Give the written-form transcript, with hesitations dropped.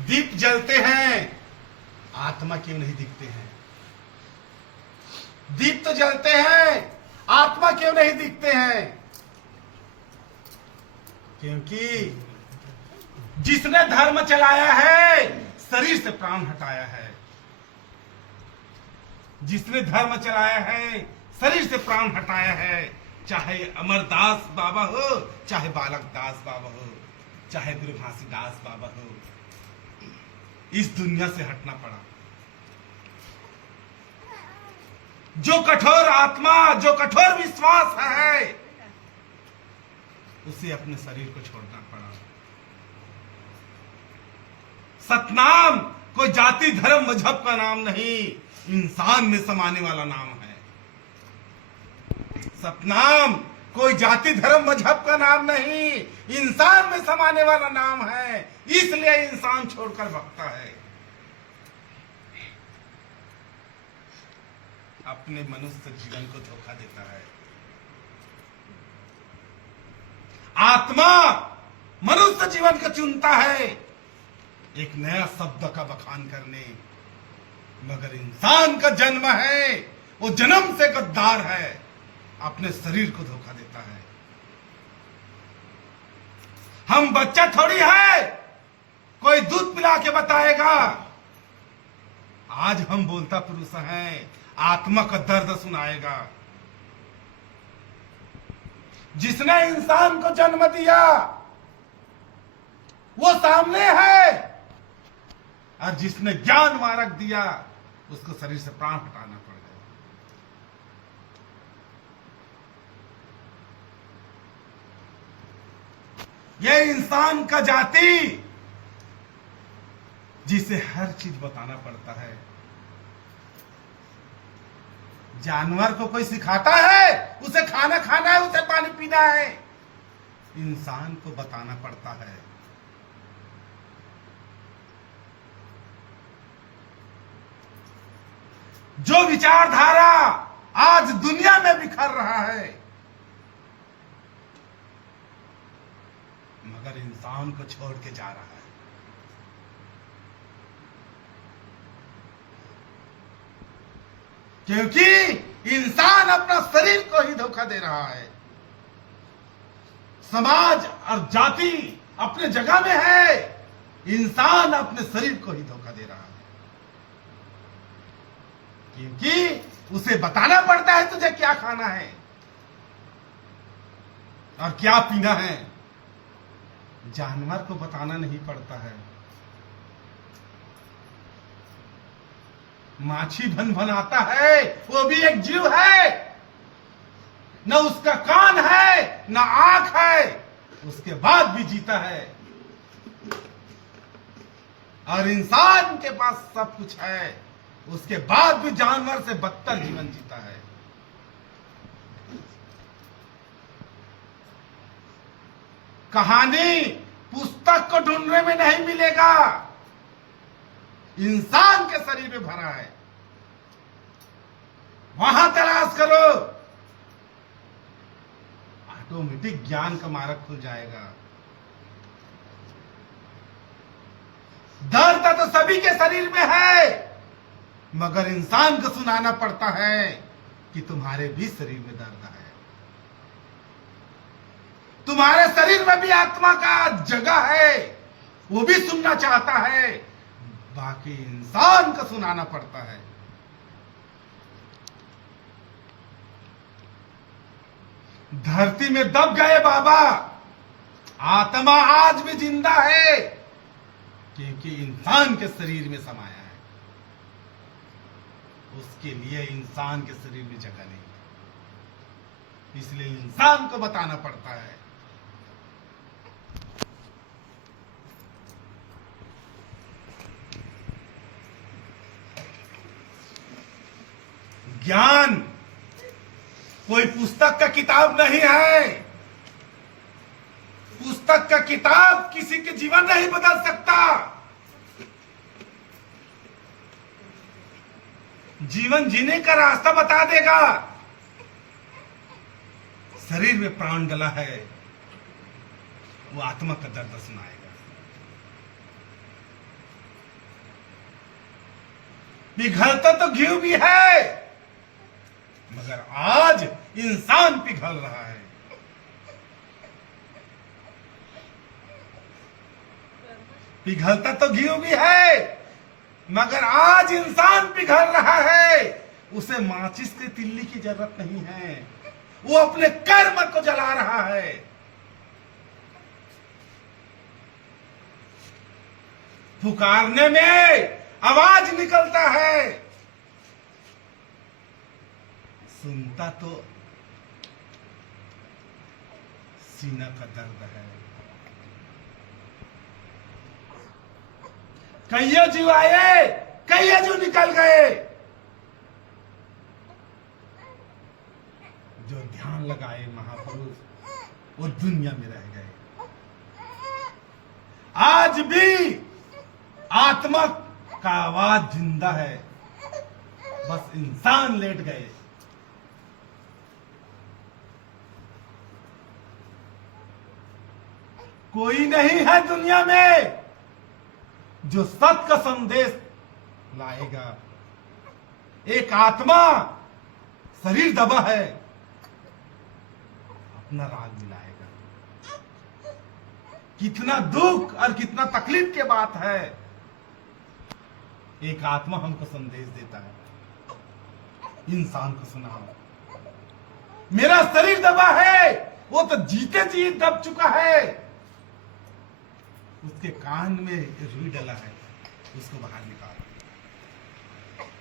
दीप जलते हैं, आत्मा क्यों नहीं दिखते हैं? दीप तो जलते हैं, आत्मा क्यों नहीं दिखते हैं? क्योंकि जिसने धर्म चलाया है, शरीर से प्राण हटाया है। जिसने धर्म चलाया है, शरीर से प्राण हटाया है, चाहे अमरदास बाबा हो, चाहे बालक दास बाबा हो, चाहे गुरु घासीदास बाबा हो, इस दुनिया से हटना पड़ा। जो कठोर आत्मा, जो कठोर विश्वास है, उसे अपने शरीर को छोड़ना पड़ा। सतनाम कोई जाति धर्म मजहब का नाम नहीं, इंसान में समाने वाला नाम है। सतनाम कोई जाति धर्म मजहब का नाम नहीं, इंसान में समाने वाला नाम है। इसलिए इंसान छोड़कर भगता है। अपने मनुष्य जीवन को धोखा देता है। आत्मा मनुष्य जीवन को चुनता है एक नया शब्द का बखान करने, मगर इंसान का जन्म है, वो जन्म से गद्दार है, अपने शरीर को धोखा देता है। हम बच्चा थोड़ी है कोई दूध पिला के बताएगा। आज हम बोलता पुरुष हैं, आत्मा का दर्द सुनाएगा। जिसने इंसान को जन्म दिया वो सामने है, और जिसने ज्ञान मार्ग दिया उसको शरीर से प्राण हटाना पड़ गया। यह इंसान का जाति जिसे हर चीज बताना पड़ता है। जानवर को कोई सिखाता है उसे खाना खाना है, उसे पानी पीना है। इंसान को बताना पड़ता है। जो विचारधारा आज दुनिया में बिखर रहा है, मगर इंसान को छोड़ के जा रहा है। क्योंकि इंसान अपना शरीर को ही धोखा दे रहा है। समाज और जाति अपने जगह में है, इंसान अपने शरीर को ही धोखा दे रहा है। क्योंकि उसे बताना पड़ता है तुझे क्या खाना है और क्या पीना है। जानवर को बताना नहीं पड़ता है। माछी भन भनाता है, वो भी एक जीव है। न उसका कान है न आंख है, उसके बाद भी जीता है। और इंसान के पास सब कुछ है, उसके बाद भी जानवर से बदतर जीवन जीता है। कहानी पुस्तक को ढूंढने में नहीं मिलेगा, इंसान के शरीर में भरा है, वहां तलाश करो। ऑटोमेटिक ज्ञान का मार्ग खुल जाएगा। दर्द तो सभी के शरीर में है, मगर इंसान को सुनाना पड़ता है कि तुम्हारे भी शरीर में दर्द है। तुम्हारे शरीर में भी आत्मा का जगह है, वो भी सुनना चाहता है। बाकी इंसान को सुनाना पड़ता है। धरती में दब गए बाबा, आत्मा आज भी जिंदा है, क्योंकि इंसान के शरीर में समाया है। उसके लिए इंसान के शरीर में जगह नहीं, इसलिए इंसान को बताना पड़ता है। ज्ञान कोई पुस्तक का किताब नहीं है। पुस्तक का किताब किसी के जीवन नहीं बदल सकता। जीवन जीने का रास्ता बता देगा। शरीर में प्राण डला है, वो आत्मा का दर्द सुनाएगा। पिघलता तो घी भी है, मगर आज इंसान पिघल रहा है। पिघलता तो घी भी है, मगर आज इंसान पिघल रहा है। उसे माचिस के तिल्ली की जरूरत नहीं है, वो अपने कर्म को जला रहा है। पुकारने में आवाज निकलता है, सुनता तो सीना का दर्द है। कईयों जीव आए, कईयों जो निकल गए। जो ध्यान लगाए महापुरुष वो दुनिया में रह गए। आज भी आत्मा का आवाज जिंदा है, बस इंसान लेट गए। कोई नहीं है दुनिया में जो सत्य का संदेश लाएगा। एक आत्मा शरीर दबा है, अपना राग मिलाएगा। कितना दुख और कितना तकलीफ की बात है। एक आत्मा हमको संदेश देता है, इंसान को सुनाओ। मेरा शरीर दबा है, वो तो जीते जी दब चुका है। उसके कान में रुई डला है, उसको बाहर निकालो।